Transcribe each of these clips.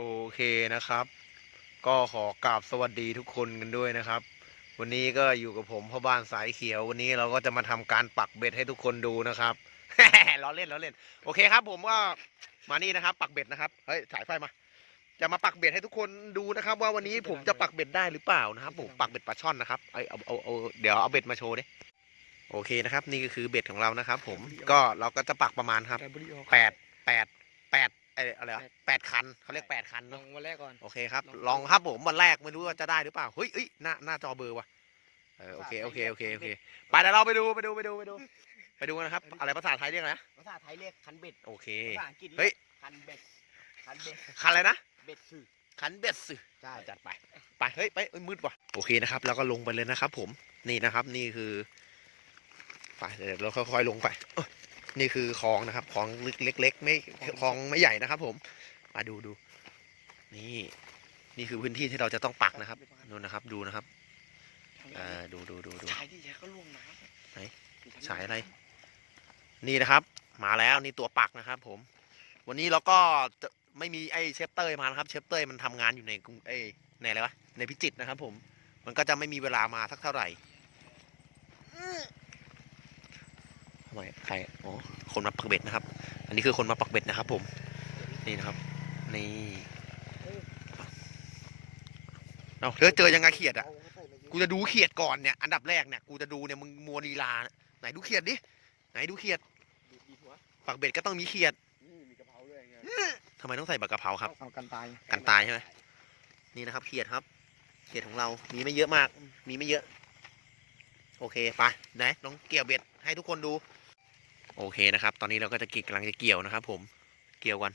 โอเคนะครับ ก็ขอกราบสวัสดีทุกคนกันด้วยนะครับ วันนี้ก็อยู่กับผมพ่อบ้านสายเขียววันนี้เราก็จะมาทำการปักเบ็ดให้ทุกคนดูนะครับ ล้อเล่นล้อเล่น โอเคครับ ผมก็มานี่นะครับ ปักเบ็ดนะครับเฮ้ยฉายไฟมา จะมาปักเบ็ดให้ทุกคนดูนะครับ ว่าวันนี้ผมจะปักเบ็ดได้หรือเปล่านะครับ ผมปักเบ็ดปลาช่อนนะครับเอาเอาเอาเอาเดี๋ยวเอาเบ็ดมาโชว์ดิโอเคนะครับ นี่ก็คือเบ็ดของเรานะครับ ผมก็เราก็จะปักประมาณครับแต่บุรีออกแปดแปดแปดเอ้ยอะไรวะแปดคันเขาเรียกแปดคันลอเนาะงวันแรกก่อน โอเคครับลองลองครับผมวันแรกไม่รู้ว่าจะได้หรือเปล่าเฮ้ยเอ้ยหน้าหน้าจอเบลอร์ว่ะเออโอเคโอเคโอเคโอเคไปเดี๋ยวเราไปดูไปดูไปดูไปดู ไปดูนะครับ อะไรภาษาไทยเรียกอะไรนะภาษาไทยเรียกคันเบ็ดโอเค ภาษาอังกฤษเฮ้ย คันเบ็ดคันเบ็ดคันอะไรนะ เบ็ดสื่อคันเบ็ดสิ ใช่จัดไปไปเฮ้ยไปเอ้ยมืดว่ะโอเคนะครับแล้วก็ลงไปเลยนะครับ ผมนี่นะครับนี่คือไปเดี๋ยวเราค่อยๆลงไปเอ้ย นี่คือคลองนะครับคลองเล็กๆไม่คลองไม่ใหญ่นะครับ ผมมาดูดู นี่นี่คือพื้นที่ที่เราจะต้องปักนะครับนู่นนะครับ ดูนะครับเออดูดูดูดูชายที่แท้ก็ล่วงน้ำไหนฉายอะไร นี่นะครับ มาแล้วนี่ตัวปักนะครับ ผม วันนี้เราก็จะไม่มีไอ้เชฟเตอร์มานะครับ เชฟเตอร์มันทำงานอยู่ในกรุงเอ้ยในอะไรวะในพิจิตรนะครับ ผม มันก็จะไม่มีเวลามาสักเท่าไหร่ทำ ไมใครอ๋อคนมาปักเบ็ดนะครับ อันนี้คือคนมาปักเบ็ดนะครับ ผม นี่นะครับ นี่เอาเธอเจอยังไงเขียดอะ กูจะดูเขียดก่อนเนี่ย อันดับแรกเนี่ย กูจะดูเนี่ยมึงมัวลีลานะไหนดูเขียดดิ ไหนดูเขียดดีดีหัวปักเบ็ดก็ต้องมีเขียดนี่มีกระเพราด้วยไงทำไมต้องใส่บักกะเพราครับเอากันตาย กันตายใช่ไหมนี่นะครับเขียดครับเขียดของเรา มีไม่เยอะมาก มีไม่เยอะ โอเค ไป ไหนลองเกี่ยวเบ็ดให้ทุกคนดู โอเคนะครับ ตอนนี้เราก็จะกิกกำลังจะเกี่ยวนะครับ ผมเกี่ยวกัน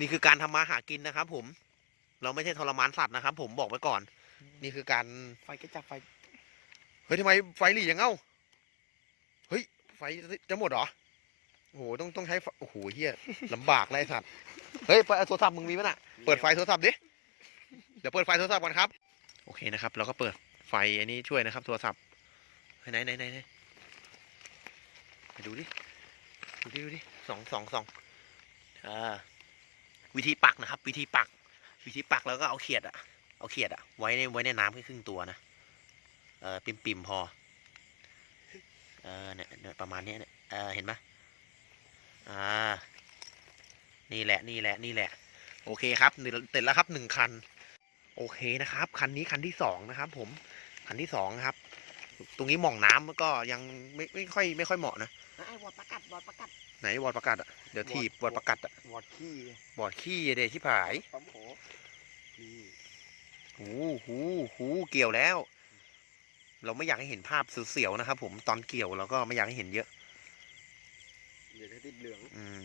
นี่คือการทำมาหากินนะครับ ผม เราไม่ใช่ทรมานสัตว์นะครับ ผมบอกไว้ก่อน นี่คือการไฟก็จับไฟเฮ้ยทำไมไฟหลีอย่างเง่าเฮ้ยไฟจะหมดเหรอโอ้โหต้องต้องใช้ไฟโอ้โหเฮียลำบากเลยไอ้สัตว์เฮ้ยเปิดโทรศัพท์มึงมีมั้ยน่ะเปิดไฟโทรศัพท์ดิเดี๋ยวเปิดไฟโทรศัพท์ก่อนครับ โอเคนะครับ เราก็เปิดไฟอันนี้ช่วยนะครับ โทรศัพท์เฮ้ยไหนไหนไหนไหนไป ดูดิ ดูดิ ดูดิสองสองสองอ่า วิธีปักนะครับ วิธีปัก วิธีปักแล้วก็เอาเขียดอะเอาเขียดอะไว้ในไว้ในน้ำแค่ครึ่งตัวนะ เออปิ่มปิ่มพอ เออเนี่ยเนี่ยประมาณนี้เนี่ย เออเห็นไหมอ่า นี่แหละ นี่แหละ นี่แหละ โอเคครับเสร็จแล้วครับหนึ่งคัน โอเคนะครับ คันนี้คันที่สองนะครับ ผม คันที่สองครับตรงนี้หม่องน้ำก็ยังไม่ไม่ค่อยไม่ค่อยเหมาะนะ ไอ้วอดประกัดวอดประกัดไหนวอดประกาศอะเดี๋ยวทีบวอดประกาศอะวอดขี้บอดขี้เดชิบหายปั๊มโผนี่หูหูหูเกี่ยวแล้ว เราไม่อยากให้เห็นภาพเสียวๆนะครับ ผมตอนเกี่ยวเราก็ไม่อยากให้เห็นเยอะเดี๋ยวจะติดเหลือง อืม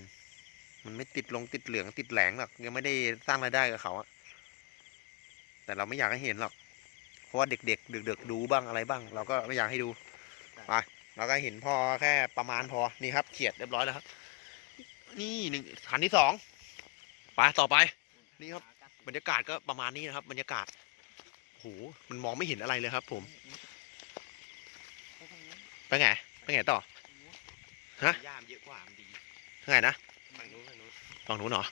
มันไม่ติดลงติดเหลืองติดแหลงหรอกยังไม่ได้สร้างรายได้กับเขาอะแต่เราไม่อยากให้เห็นหรอก เพราะว่าเด็กๆเด็กๆดูบ้างอะไรบ้าง เราก็ไม่อยากให้ดูไป เราก็เห็นพอแค่ประมาณพอนี่ครับเขียดเรียบร้อยแล้วครับ นี่หนึ่งขันที่สองไปต่อไป นี่ครับบรรยากาศก็ประมาณนี้นะครับ บรรยากาศโหมันมองไม่เห็นอะไรเลยครับ ผม ไปไงไปไงต่อฮะย่ามเยอะกว่ามันดีไงนะฝั่งนู้นฝั่งนู้นฝั่งนู้นเหรอ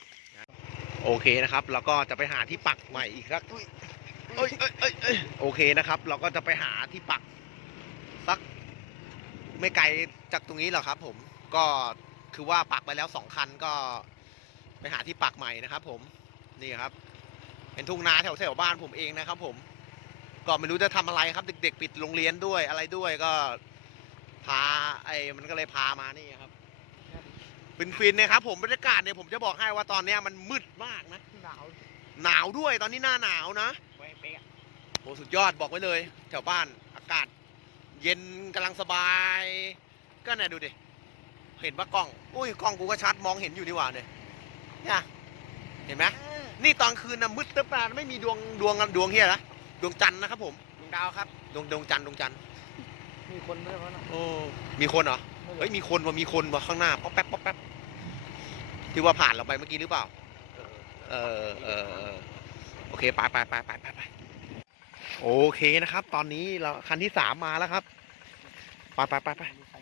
โอเคนะครับ เราก็จะไปหาที่ปักใหม่อีกสักโอเคนะครับ เราก็จะไปหาที่ปักสัก ไม่ไกลจากตรงนี้หรอกครับ ผมก็คือว่าปักไปแล้วสองคันก็ไปหาที่ปักใหม่นะครับ ผมนี่ครับ เป็นทุ่งนาแถวแถวๆบ้านผมเองนะครับ ผม ก็ไม่รู้จะทำอะไรครับ เด็ก ๆ ปิดโรงเรียนด้วยอะไรด้วยก็พาไอ้มันก็เลยพามานี่ครับฟินๆนะครับ ผมบรรยากาศเนี่ยผมจะบอกให้ว่าตอนเนี้ยมันมืดมากนะหนาวหนาวด้วยตอนนี้หน้าหนาวนะไว้เป๊ะโอ้สุดยอดบอกไว้เลย แถวบ้านอากาศ เย็นกำลังสบาย ก็เนี่ยดูดิ เห็นปะกล้อง อุ้ยกล้องกูก็ชัดมองเห็นอยู่ดีกว่าเนี่ยเนี่ยเห็นไหมนี่ตอนคืนนะมืดตึ๊บนะไม่มีดวงดวงดวงเฮียนะดวงจันทร์นะครับผมดวงดาวครับดวงดวงจันทร์ดวงจันทร์มีคนด้วยวะน่ะโอ้มีคนเหรอเฮ้ยมีคนว่ะมีคนว่ะข้างหน้าป๊อปแป๊บป๊อปแป๊บที่ว่าผ่านเราไปเมื่อกี้หรือเปล่า เออเออเออโอเคไปไปไปไปไปไป โอเคนะครับ ตอนนี้เราคันที่สามมาแล้วครับไปไปไปไปมีไฟ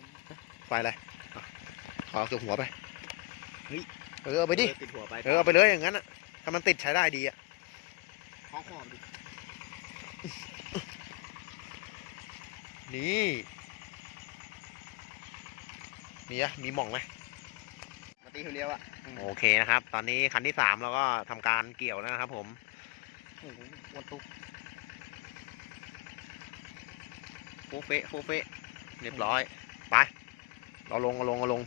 ไปเลยอะขอเกือบหัวไปเฮ้ยเออเอาไปดิติดหัวไปเออเอาไปเลยอย่างนั้นอะถ้ามันติดใช้ได้ดีอะห้องหอมดินี่มีอะมีหม่องไหมมาตีเรียวอะโอเคนะครับ ตอนนี้คันที่สามเราก็ทำการเกี่ยวแล้วนะครับ ผมโอ้โหวันตุก โฟเฟะโฟเฟะเรียบร้อย ไป เราลงเราลงเราลง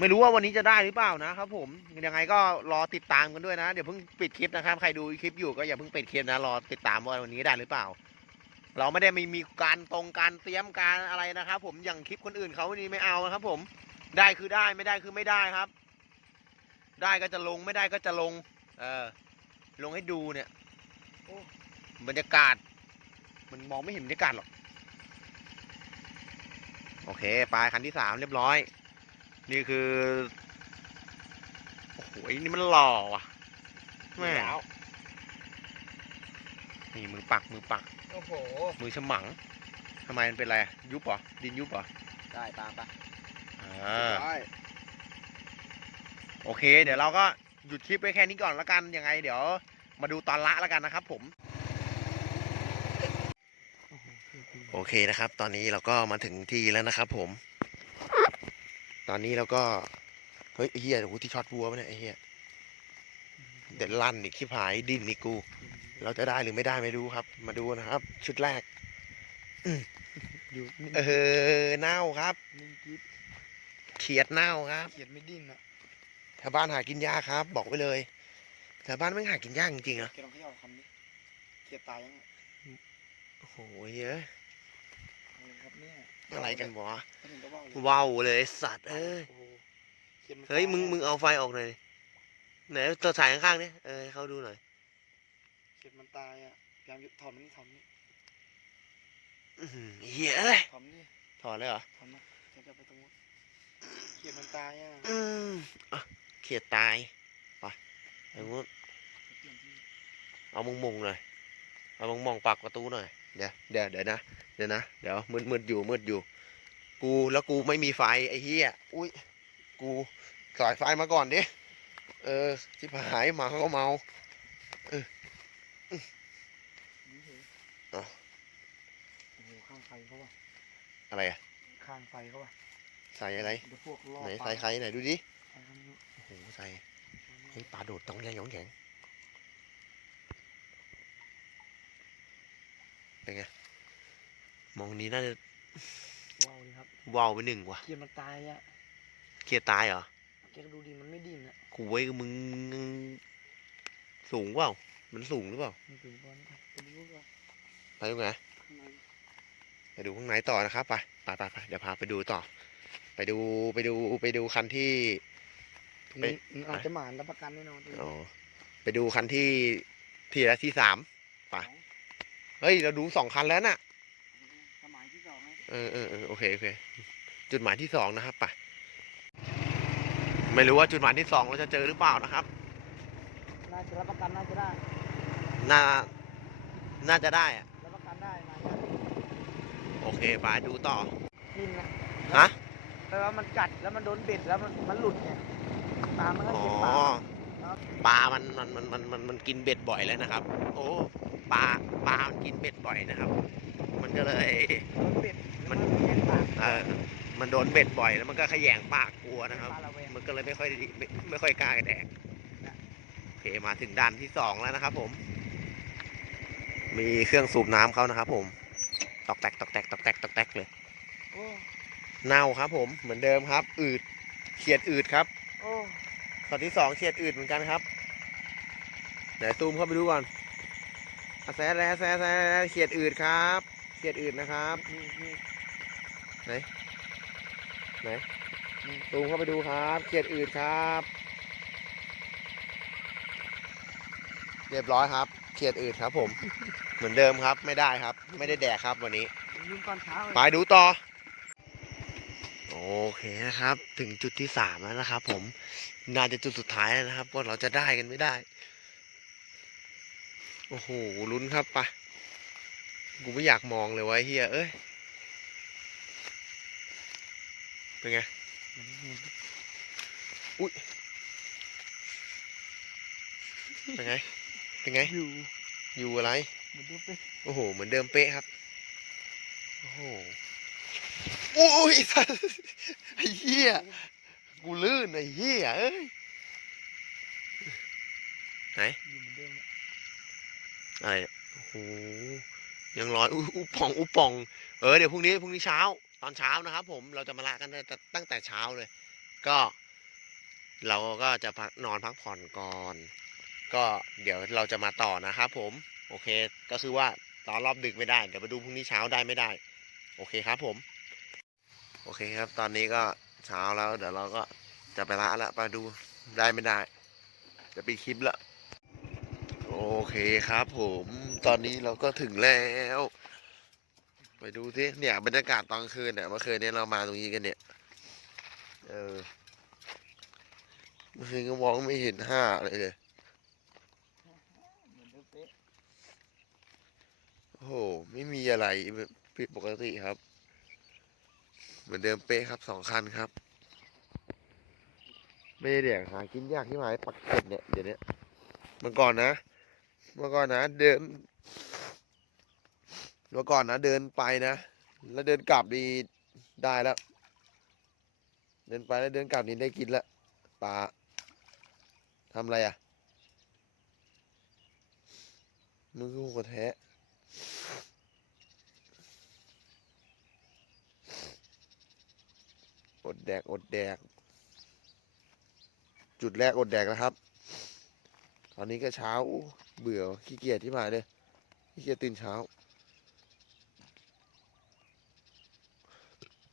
ไม่รู้ว่าวันนี้จะได้หรือเปล่านะครับผม ยังไงก็รอติดตามกันด้วยนะ เดี๋ยวเพิ่งปิดคลิปนะครับ ใครดูคลิปอยู่ก็อย่าเพิ่งปิดคลิปนะ รอติดตามว่าวันนี้ได้หรือเปล่า เราไม่ได้มีมีการตรงการเตรียมการอะไรนะครับ ผม อย่างคลิปคนอื่นเขานี่ไม่เอานะครับ ผม ได้คือได้ไม่ได้คือไม่ได้ครับ ได้ก็จะลงไม่ได้ก็จะลง เออ ลงให้ดูเนี่ยบรรยากาศ มันมองไม่เห็นบรรยากาศหรอก โอเคไปคันที่สามเรียบร้อย นี่คือ โอ้โหไอ้นี่มันหล่อว่ะแม่นี่มือปักมือปัก โอ้โห มือฉมังทำไมมันเป็นอะไรอะยุบเหรอ ดินยุบเหรอได้ตามไปอ่า ได้โอเค เดี๋ยวเราก็หยุดคลิปไว้แค่นี้ก่อนแล้วกันยังไง เดี๋ยว มาดูตอนละแล้วกันนะครับผม โอเคนะครับ ตอนนี้เราก็มาถึงที่แล้วนะครับ ผม ตอนนี้เราก็ เฮ้ยไอ้เฮียโอ้โหที่ช็อตวัวมันเนี่ยไอ้เฮียเด็ดลั่นอีกขี้ผายดิ้นนี่กู เราจะได้หรือไม่ได้ไม่รู้ครับ มาดูนะครับ ชุดแรกอยู่นิ่งเออเน่าครับ นิ่งกิ๊บเขียดเน่าครับเขียนไม่ดิ้นอะแถวบ้านหากินยากครับ บอกไว้เลยแถวบ้านไม่งหากินยากจริงๆนะแกลองเขย่าคำนี้เขียนตายยังไงโอ้โหเฮ้ยอะไร ครับเนี่ยอะไรกันวะไม่ถึงก็ว่าวเลยว้าวเลยไอ้สัตว์เอ้ยโอ้โหขีนนเฮ้ยตามึงอะมึงเอาไฟออกหน่อยดิไหนตัวสายข้างๆนี่เออให้เขาดูหน่อยเขียนมันตายอะพยายามถอนมันนี่ถอนนี่อื้อหือเหี้ยเอ้ยถอนนี่ถอดเลยเหรอถอนมาจะจะไปตรงนู้นเขียนมันตายอะอืมอะเขียดตายไปไอ้งูนเปลี่ยนที่เอามุงมุงๆหน่อยเอามุงมองปากประตูหน่อย เดี๋ยวเดี๋ยวเดี๋ยวนะเดี๋ยวนะเดี๋ยวมืดมืดอยู่มืดอยู่ กูแล้วกูไม่มีไฟไอ้เหี้ยอุ้ยกูสายไฟมาก่อนดิเออชิบหายหมาเขาก็เมานี่เหรออ๋อโอ้โหข้างไฟเขาว่ะอะไรอะข้างไฟเขาว่ะใส่อะไรเดี๋ยวพวกล่อไหนปลาใส่ใครไหนดูดิใส่เขาไม่รู้โอ้โหใส่เฮ้ยปลาโดดต้องแรงหยองแข็ง เป็นไง มองนี้น่าจะว้าวเลยครับว้าวไปหนึ่งว่ะเขียนมันตายอะเครียดตายเหรอแกก็ดูดิมันไม่ดิ้นอะกูไว้ยมึง สูงเปล่า มันสูงหรือเปล่า มันถึงก่อนนะครับไปดูก่อนไปตรงไหนข้างในไปดูข้างในต่อนะครับไปไปไปไปเดี๋ยวพาไปดูต่อ ไปดูไปดูไปดูคันที่ ไป มันอาจจะหมานรับประกันแน่นอนอ๋อไปดูคันที่ที่ละที่สาม ไป เฮ้ย เราดูสองคันแล้วน่ะสมัยที่สองไหมเออเออเออโอเคโอเค จุดหมายที่สองนะครับไปไม่รู้ว่าจุดหมายที่สองเราจะเจอหรือเปล่านะครับน่าจะรับประกันน่าจะได้น่าน่าจะได้อะรับประกันได้น่าจะโอเคไปดูต่อกินนะฮะแปลว่ามันกัดแล้วมันโดนเบ็ดแล้วมันมันหลุดไงปลามันก็อ๋อกินปลาครับปลามันมันมันมันมันมันกินเบ็ดบ่อยแล้วนะครับ โอ้ ปลาปลามันกินเบ็ดบ่อยนะครับ มันก็เลยโดนเบ็ดมันแย่งปากเออมันโดนเบ็ดบ่อยแล้วมันก็ขยงปากกลัวนะครับปลาละแวงมันก็เลยไม่ค่อยดีไม่ไม่ค่อยกล้ากระแดกโอเคมาถึงด่านที่สองแล้วนะครับ ผม มีเครื่องสูบน้ำเขานะครับ ผม ตอกแตกตอกแตกตอกแตกตอกแตกเลยโอ้เน่าครับ ผมเหมือนเดิมครับ อืดเขียดอืดครับโอ้ตอนที่สองเขียดอืดเหมือนกันครับเดี๋ยวซูมเข้าไปดูก่อน อะแซ่แซ่แซ่แซ่เขียดอืดครับเขียดอืดนะครับนี่นี่ซูมเข้าไปดูครับเขียดอืดครับ เรียบร้อยครับเขียดอืดครับ ผม เหมือนเดิมครับ ไม่ได้ครับ ไม่ได้แดกครับวันนี้ลืมตอนเช้าเลยไปดูต่อ โอเคนะครับ ถึงจุดที่สามแล้วนะครับ ผมน่าจะจุดสุดท้ายแล้วนะครับ ว่าเราจะได้กันไม่ได้ โอ้โหลุ้นครับปะกูไม่อยากมองเลยว่าเฮียเอ้ยเป็นไงอุ้ยเป็นไงเป็นไงอยู่อยู่อะไรเหมือนเดิมเป๊ะโอ้โหเหมือนเดิมเป๊ะครับโอ้โหโอ้ยสัสไอ้เหี้ยกูลื่นไอ้เหี้ยเอ้ยไหน อยู่เหมือนเดิมอะไรโอ้โหยังร้อนอุอุป่องอุป่อง เออเดี๋ยวพรุ่งนี้พรุ่งนี้เช้า ตอนเช้านะครับ ผมเราจะมาละกันตั้งตั้งแต่เช้าเลย ก็ เราก็จะพักนอนพักผ่อนก่อน ก็เดี๋ยวเราจะมาต่อนะครับผม โอเค ก็คือว่าตอนรอบดึกไม่ได้ เดี๋ยวมาดูพรุ่งนี้เช้าได้ไม่ได้ โอเคครับผม โอเคครับ ตอนนี้ก็เช้าแล้ว เดี๋ยวเราก็จะไปละละไปดูได้ไม่ได้ จะปิดคลิปละ โอเคครับผมตอนนี้เราก็ถึงแล้ว ไปดูสิเนี่ยบรรยากาศตอนคืนเนี่ยเมื่อคืนนี้เรามาตรงนี้กันเนี่ย เออเมื่อคืนก็มองไม่เห็นห้าเลยเลยโอ้โหไม่มีอะไรผิดปกติครับ เหมือนเดิมเป๊ะครับสองคันครับ ไม่ได้เดี่ยงหากินยากที่หมายปักเก็ดเนี่ยเดี๋ยวนี้เมื่อก่อนนะ เมื่อก่อนนะเดินเมื่อก่อนนะเดินไปนะ แล้วเดินกลับดีได้แล้ว เดินไปแล้วเดินกลับนี่ได้กินล้วปลาทำอะไรอะมึงกูกระแทะอดแดก อดแดก จุดแรกอดแดกแล้วครับ ตอนนี้ก็เช้า เบื่อขี้เกียจที่มาเลยขี้เกียจตื่นเช้า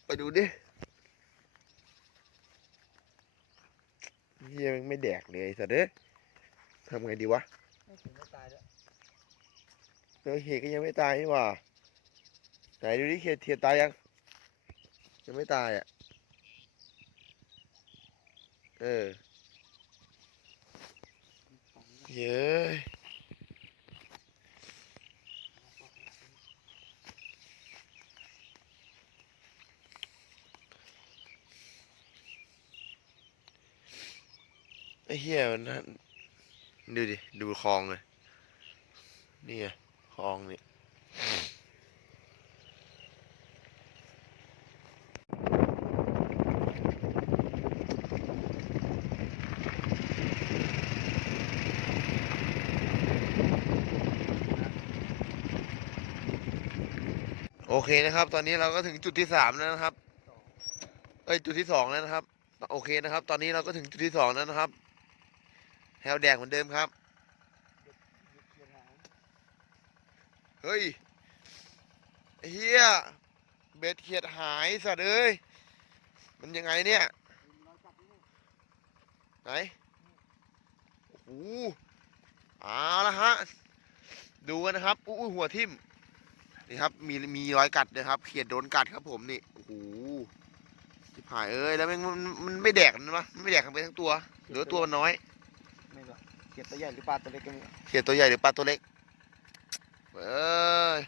ไปดูดิเฮียมันไม่แดกเลยสัตว์เด้ทำไงดีวะไม่ถึงไม่ตายแล้วเออเฮียก็ยังไม่ตายนี่หว่าไหนดูดิเฮียเทียตายยัง ยังไม่ตายอะ เออเย้ ไอ้เหี้ยมันดูดิ ดูคลองเลย นี่ไงคลองนี่โอเคนะครับ ตอนนี้เราก็ถึงจุดที่สามแล้วนะครับ เอ้ยจุดที่สองแล้วนะครับ โอเคนะครับ ตอนนี้เราก็ถึงจุดที่สองแล้วนะครับ แฮวแดกเหมือนเดิมครับ เฮ้ยเฮียเบ็ดเขียดหายสัตว์เอ้ย มันยังไงเนี่ยมีรอยจับนี่ไหน โอ้โหเอาละฮะ ดูกันนะครับ อู้หัวทิ่ม นี่ครับ มี มีรอยกัดนะครับ เขียดโดนกัดครับผมนี่ โอ้โหหายเอ้ย แล้วมันมันไม่แดกนะมันไม่แดกกันไปทั้งตัวหรือตัวน้อย เขียนตัวใหญ่หรือปลาตัวเล็กก็ไม่รู้เขียดตัวใหญ่หรือปลาตัวเล็กเอ้ย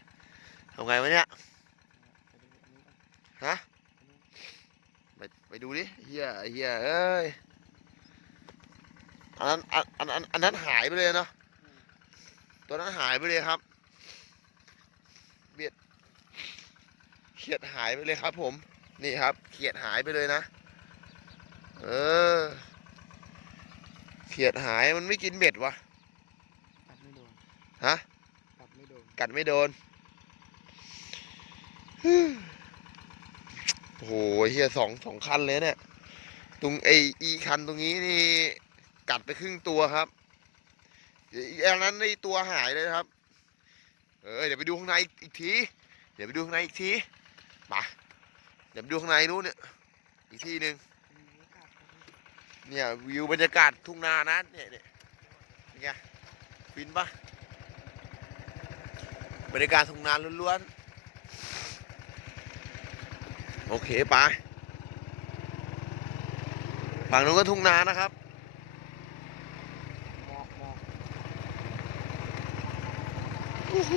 ทำไงวะเนี่ยฮะไปไปดูดิเฮียเฮียเอ้ยอันนั้นอันอันอันอันนั้นหายไปเลยเนาะตัวนั้นหายไปเลยครับ เบียดเขียดหายไปเลยครับ ผม นี่ครับ เขียดหายไปเลยนะ เออ เขียดหายมันไม่กินเบ็ดวะกัดไม่โดนฮะกัดไม่โดนกัดไม่โดนโอ้โหเฮียสองสองคันเลยเนี่ยตรงไออีคันตรงนี้นี่กัดไปครึ่งตัวครับอีอันนั้นในตัวหายเลยครับ เออเดี๋ยวไปดูข้างในอีกอีกที เดี๋ยวไปดูข้างในอีกทีมาเดี๋ยวไปดูข้างในนู้นเนี่ยอีกทีหนึ่ง เนี่ยวิวบรรยากาศทุ่งนานะเนี่ยเนี่ยไงฟินปะบรรยากาศทุ่งนาล้วนๆ โอเคไปฝั่งนู้นก็ทุ่งนานะครับโอ้โห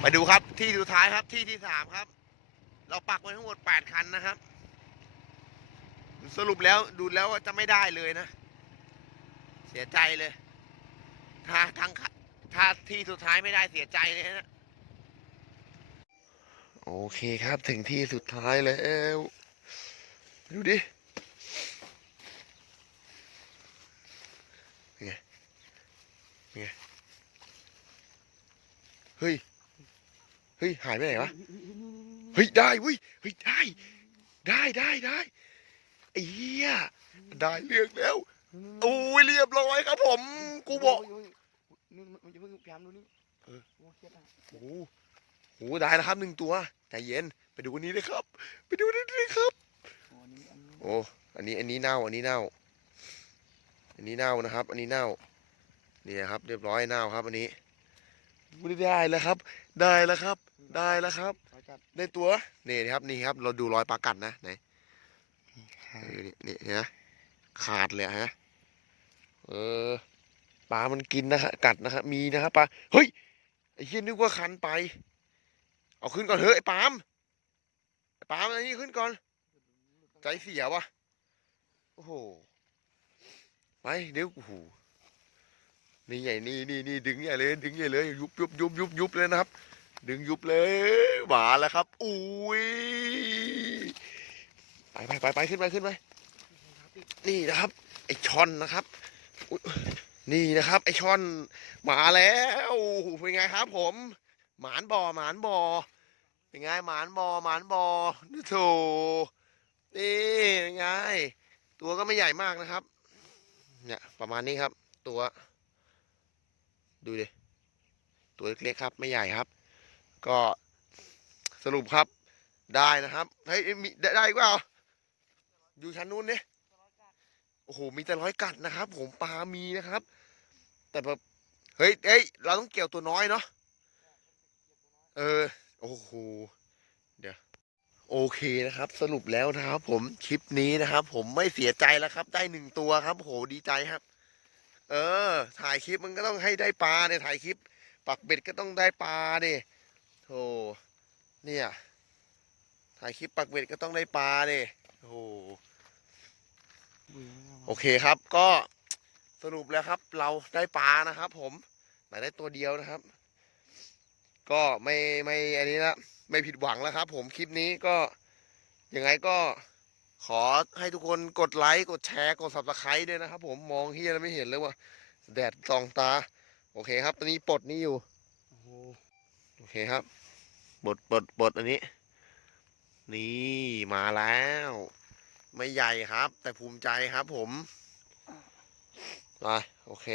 ไปดูครับที่สุดท้ายครับที่ที่สามครับ เราปักไว้ทั้งหมดแปดคันนะครับ สรุปแล้วดูแล้วว่าจะไม่ได้เลยนะ เสียใจเลย ถ้าทั้งถ้าที่สุดท้ายไม่ได้เสียใจเลยนะ โอเคครับถึงที่สุดท้ายแล้วดูดิไงไงเฮ้ย เฮ้ย หายไปไหนวะ เฮ้ย ได้เว้ย เฮ้ย ได้ ได้ได้ได้ ไอ้เหี้ยได้เรื่องแล้วโอ้ยเรียบร้อยครับ ผม กูบอกนี่มันจะเพิ่งพยายามดูนี่เออโอ้เครียดอะโอ้โหโหได้แล้วครับหนึ่งตัวใจเย็นไปดูอันนี้เลยครับ ไปดูอันนี้เลยครับโอ้อันนี้อันนี้โอ้อันนี้อันนี้เน่าอันนี้เน่า อันนี้เน่านะครับ อันนี้เน่านี่นะครับ เรียบร้อยเน่าครับ อันนี้ไม่ได้แล้วครับ ได้แล้วครับ ได้แล้วครับรอยกัดได้ตัวนี่นะครับนี่ครับ เราดูรอยปลากัดนะไหนขาเออ นี่นี่เห็นไหมขาดเลยฮะเออปลามันกินนะครับกัดนะครับมีนะครับปลาเฮ้ยไอ้เหี้ยนึกว่าคันไป เอาขึ้นก่อนเฮ้ยไอ้ปามไอ้ปามอันนี้ขึ้นก่อน ใจเสียวะโอ้โหไปเดี๋ยวโอ้โหนี่ใหญ่นี่นี่นี่ดึงใหญ่เลยดึงใหญ่เลยยุบยุบยุบยุบยุบเลยนะครับ ดึงยุบเลยหมาแล้วครับอุ้ย ไปไปไปไปขึ้นไปขึ้นไปนี่นะครับไอช่อนนะครับ นี่นะครับไอช่อนมาแล้วเป็นไงครับ ผม หมานบ่อหมานบ่อเป็นไงหมานบ่อหมานบ่อนี่โถนี่เป็นไงตัวก็ไม่ใหญ่มากนะครับ เนี่ยประมาณนี้ครับ ตัว ดูดิตัวเล็กๆครับ ไม่ใหญ่ครับ ก็สรุปครับได้นะครับเฮ้ยมีได้ได้อีกเปล่า อยู่ชั้นนู้นเนี่ยโอ้โห มีแต่ร้อยกัดนะครับ ผมปลามีนะครับ แต่แบบ เฮ้ยเอ้ย เราต้องเกี่ยวตัวน้อยเนาะ เออ โอ้โห เดี๋ยว โอเคนะครับ สรุปแล้วนะครับ ผมคลิปนี้นะครับ ผมไม่เสียใจแล้วครับ ได้หนึ่งตัวครับโอ้โหดีใจครับ เออ ถ่ายคลิปมันก็ต้องให้ได้ปลาเนี่ย ถ่ายคลิป ปักเบ็ดก็ต้องได้ปลาดิโธ่เนี่ยถ่ายคลิปปักเบ็ดก็ต้องได้ปลาดิโอ้โหบุย โอเคครับ ก็สรุปแล้วครับ เราได้ปลานะครับ ผมแต่ได้ตัวเดียวนะครับ ก็ไม่ไม่อันนี้ละไม่ผิดหวังแล้วครับ ผมคลิปนี้ก็ยังไงก็ขอให้ทุกคนกดไลค์กดแชร์กด subscribe ด้วยนะครับ ผมมองเฮียแล้วไม่เห็นเลยว่าแดดส่องตา โอเคครับ ตอนนี้ปลดนี่อยู่โอเคครับบดบดบดอันนี้ นี่มาแล้ว ไม่ใหญ่ครับ แต่ภูมิใจครับผมไปโอเค